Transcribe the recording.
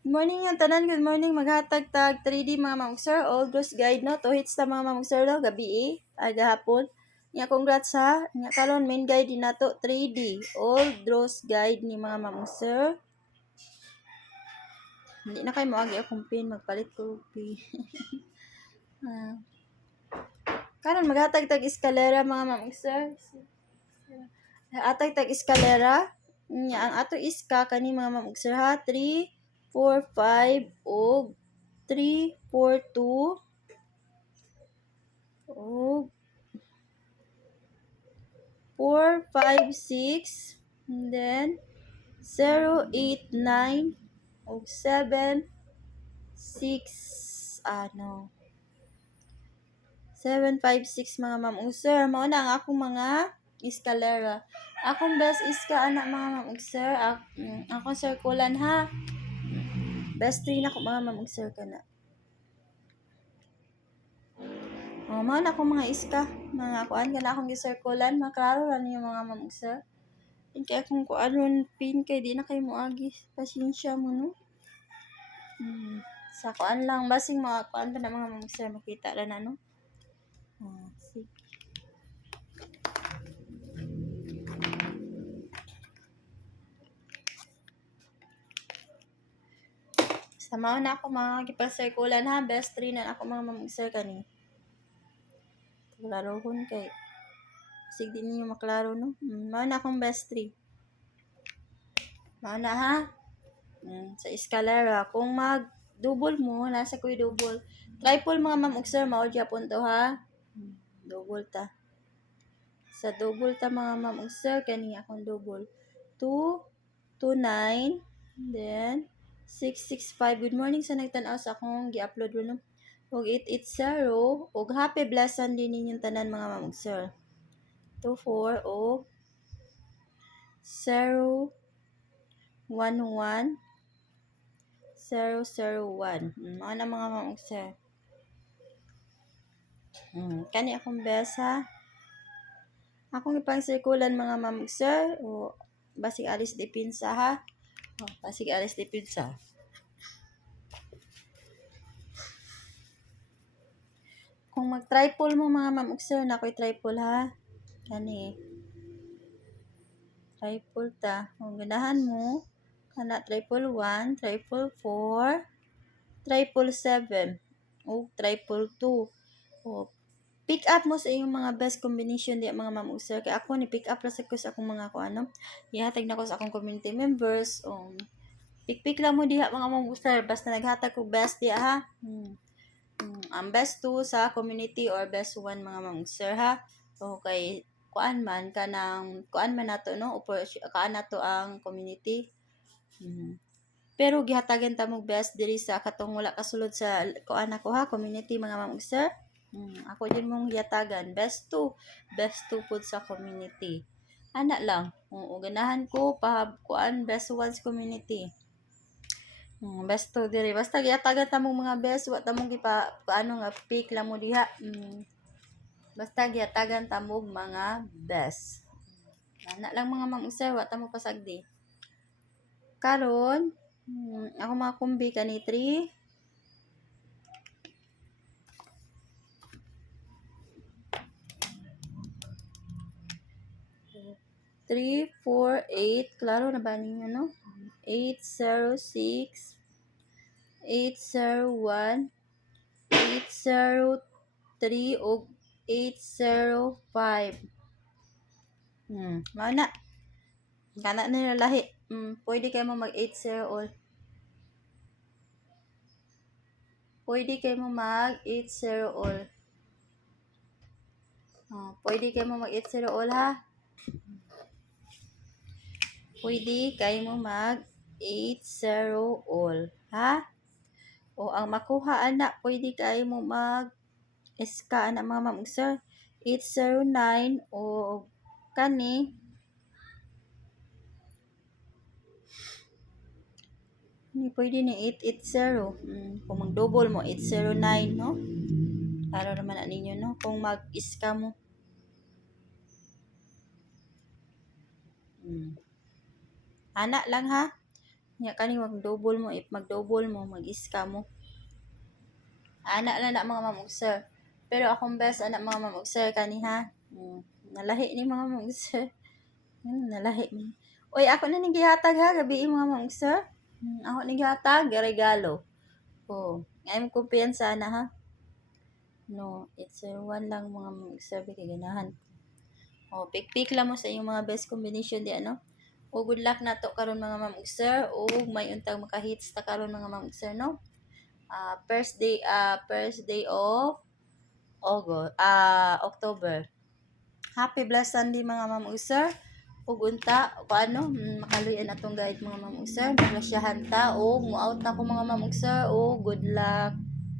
Good morning yung tanan, good morning. Maghatag tag 3D mga mamugsir. All gross guide no. To hits ta mga mamugsir no. Gabi ay gahapon. Nya congrats ha. Nya karon main guide din nato 3D. All gross guide ni mga mamugsir. Hindi na kayo moagi akong pin. Magpalit ko pin. Karon maghatag tag eskalera mga mamugsir. Atag tag eskalera. Nya ang ato iska kani mga mamugsir ha. 3, 4, 5 o 3, 4, 2 o 4, 5, 6 and then 0, 8, 9 o 7, 6 7, 5, 6 mga ma'am-usir. Mao na ang akong mga eskalera. Akong best iska anak mga ma'am-usir. Akong circulan ha. Best 3 na ko mga ma'am-usir kana. Mao na akong mga iska. Mga kuan kana akong gisirkulan. Maklaro ra niyo mga ma'am-usir. Kaya kung kuan pin kay di na kay moagi. Pasensya mo no. Sa kuan lang basing mga kuan pa na mga ma'am-usir makita ra na no. Sige. Samaw na ako mga gipasirkulan ha. Best 3 na ako mga ma'am-usir kani. Klarohon kay sig din niyo maklaro no. Mao na akong best 3. Mao na ha. Sa eskalera kung mag double mo nasa koy double. Triple mga ma'am-usir mao gyapon to ha. Double ta. Sa double ta mga ma'am-usir kani akong double. 2, 2, 9 then 665. Good morning sa nagtan-aw sa akong gi-upload ro no. Og 880 og happy blessed din ninyong tanan mga ma'am-usir. 24 og 0, 11 001. Mao na mga ma'am-usir. Kani akong best ha. Akong ipang sirkulan mga ma'am-usir o basig alis dipinsa ha. Basig alis dipinsa. Kung mag-triple mo mga ma'am-usir na ko'y triple ha. Kani. Triple ta. Kung ganahan mo kana triple 1, triple 4, triple 7 o triple 2. O pick up mo sa iyong mga best combination di mga ma'am-usir kay ako ni pick up ra sa ko sa akong mga kuano. Ihatag na ko sa akong community members o pick lang mo diha mga ma'am-usir basta naghatag ko best diha ha. Ang best 2 sa community or best 1 mga ma'am-usir ha. O kay kuan man nato no kaan nato ang community. Pero gihatagan ta mo best diri sa katong wala kasulod sa kuan ako ha community mga ma'am-usir. Ako din mong yatagan. Best 2 pud sa community. Ana lang. Ganahan ko kuan best 1 community. Best 2 diri. Basta giyatagan ta mong mga best. Wa ta mong paano nga pick lang mo diha. Basta giyatagan ta mong mga best. Ana lang mga ma'am-usir. Wa ta mo pasagdi. Karon, ako mga kumbi kani 3. 3, 4, 8. Klaro na ba ninyo, no? 806, 801, 803, o 805. Mao na. Kana na lahi. Pwede kayo mo mag-80 all. Pwede kayo mo mag-80 all. Pwede kayo mo mag-80 all ha. Pwede kayo mo mag-80 all. Ha? O ang makuha anak, pwede kayo mo mag-SK anak mga ma'am-usir. 809 o kani. Pwede ni 880. Kung mag-double mo, 809, no? Para naman na ninyo, no? Kung mag-SK mo. Anak lang ha. Nya kani mag-double mo, if mag-double mo, mag-iska mo. Ana lang na mga ma'am ug sir. Pero akong best ana mga ma'am ug sir kani ha. Nalahi ni mga ma'am ug sir. Nalahi mi. Uy, ako na ning gihatag ha gabi mga ma'am ug sir. Ako ning gihatag regalo. Oh, ngay mo kumpiyansa na ha. No, it's a one lang mga ma'am ug sir kay ganahan. Oh, pick lang mo sa inyong mga best combination di ano. O good luck na to karon mga ma'am ug sir. O may untang maka-hits ta karon mga ma'am ug sir no. First day of October. Happy blessed Sunday mga ma'am ug sir. Ug unta paano makaluyan atong guide mga ma'am ug sir. Naglasyahan ta o mo out na ko mga ma'am ug sir. O good luck.